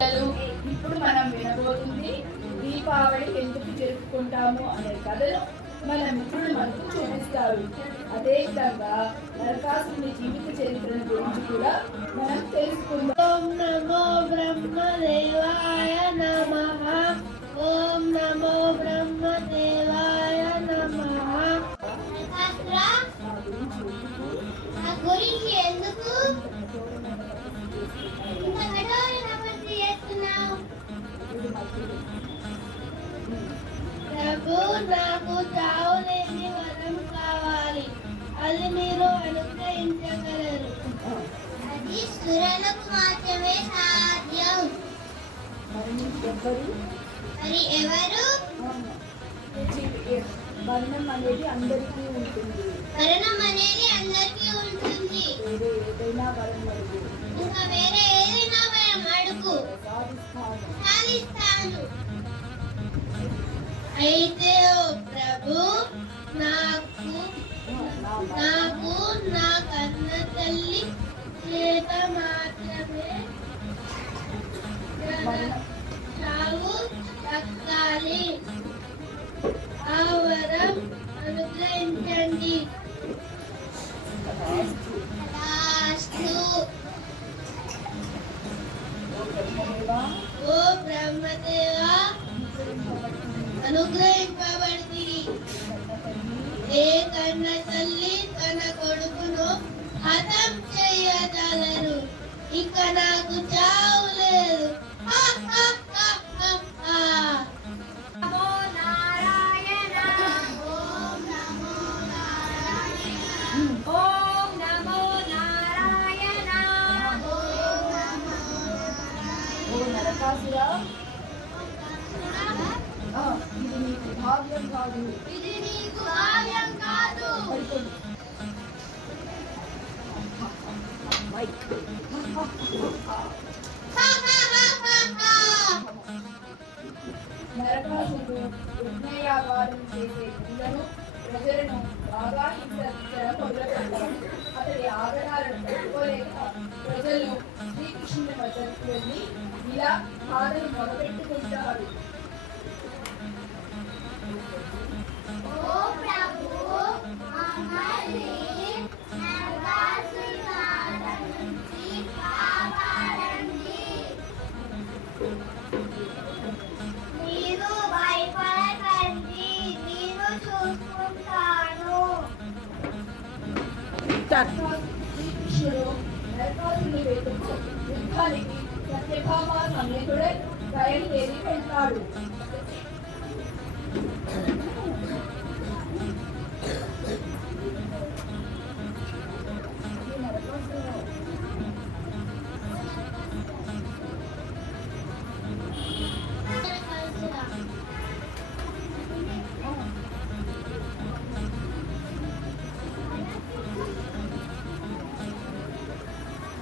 ఇప్పుడు మనం వినబోతుంది దీపావళి ఎందుకు జరుపుకుంటాము అనే కథను మన మిత్రులు మనకు చూపిస్తారు. అదేవిధంగా నరకాసుని జీవిత చరిత్రను గురించి కూడా మనం తెలుసుకుందాం. ఓం నమో బ్రహ్మదేవాయ నమః. ఓం నమో బ్రహ్మదేవాయ నమః. నా గురించి ఎందుకు ఇంత కఠోర తపస్సు చేస్తున్నావు? ప్రభు, నాకు చావు లేని వరం కావాలి. అది మీరు అనుగ్రహించగలరు. అది సురలకు మాత్రమే సాధ్యం. మరి ఎవరు? మరణం అనేది అందరికీ ఉంటుంది. మరణం అనేది అందరికీ ఉంటుంది. వేరే ఏదైనా వరం అడుగు. ఇంకా వేరే ఏదైనా వరం అడుగు, సాధిస్తాను. అయితే ఓ ప్రభు, నాకు నా కన్న తల్లి చేత మాత్రమే చావు దక్కాలి. ఆ వరం అనుగ్రహించండి. ఓ బ్రహ్మదేవా, అనుగ్రహింపబడింది. ఏ కన్న తల్లి తన కొడుకును హతం చేయగలరు. ఇక నాకు చావు లేదు. నరకాసురా, ఇది నీకు భావ్యం కాదు. ఇది నీకు భావ్యం కాదు. నరకాసుడు యజ్ఞయాగాలను చేసే పిల్లలు ప్రజలను బాగా హింసించడం మొదలుపెట్టారు. అతడి ఆగడాలను తట్టుకోలేక ప్రజలు శ్రీకృష్ణుని వద్దకు వెళ్ళి ఇలా బాధను మొదలుపెట్టుకుంటారు. మీరు భయపడకండి, నేను చూసుకుంటాను. శ్రీకృష్ణుడు నరకాసుని వేటుకు యుద్ధానికి సత్యభామ సమేతుడై బయలుదేరి వెళ్తాడు.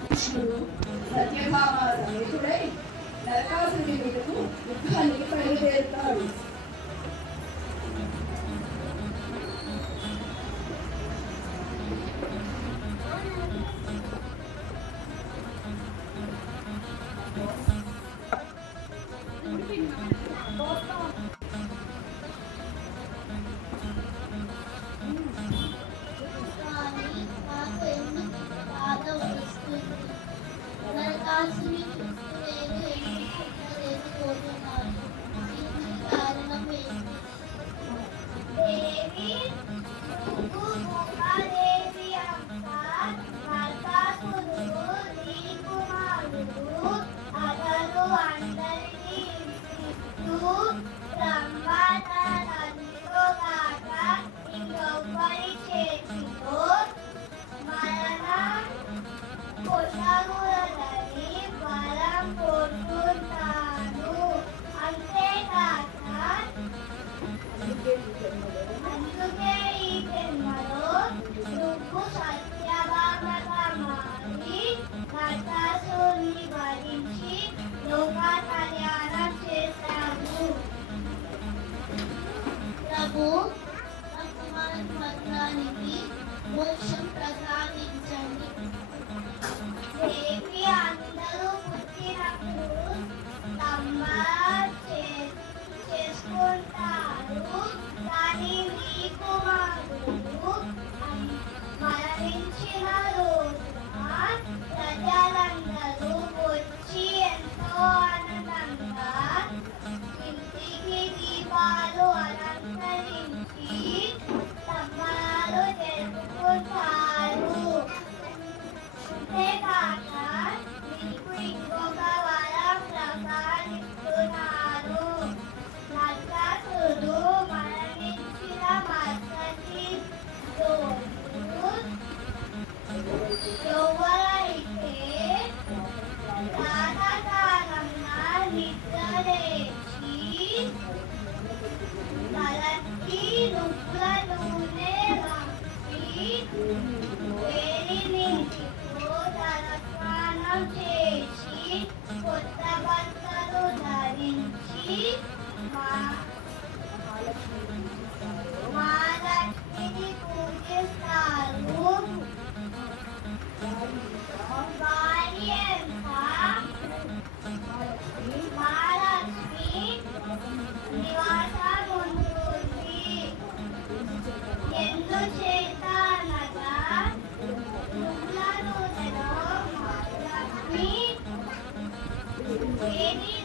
కృష్ణుడు సత్యభామ సమేతుడై నరకాసుని మీదకు యుద్ధానికి బయలుదేరుతాడు. నాకు ఎందుకు బాధ వస్తుంది? నరకాసుని చూస్తూ నేను ఎందుకు పోతున్నాను? దీనికి కారణం ఏంటి? దేవి, నువ్వు గోపాదేవి అక్క. నరకాసుడు నీ కుమారుడు. అతను అందరినీ హింసిస్తూ ఏది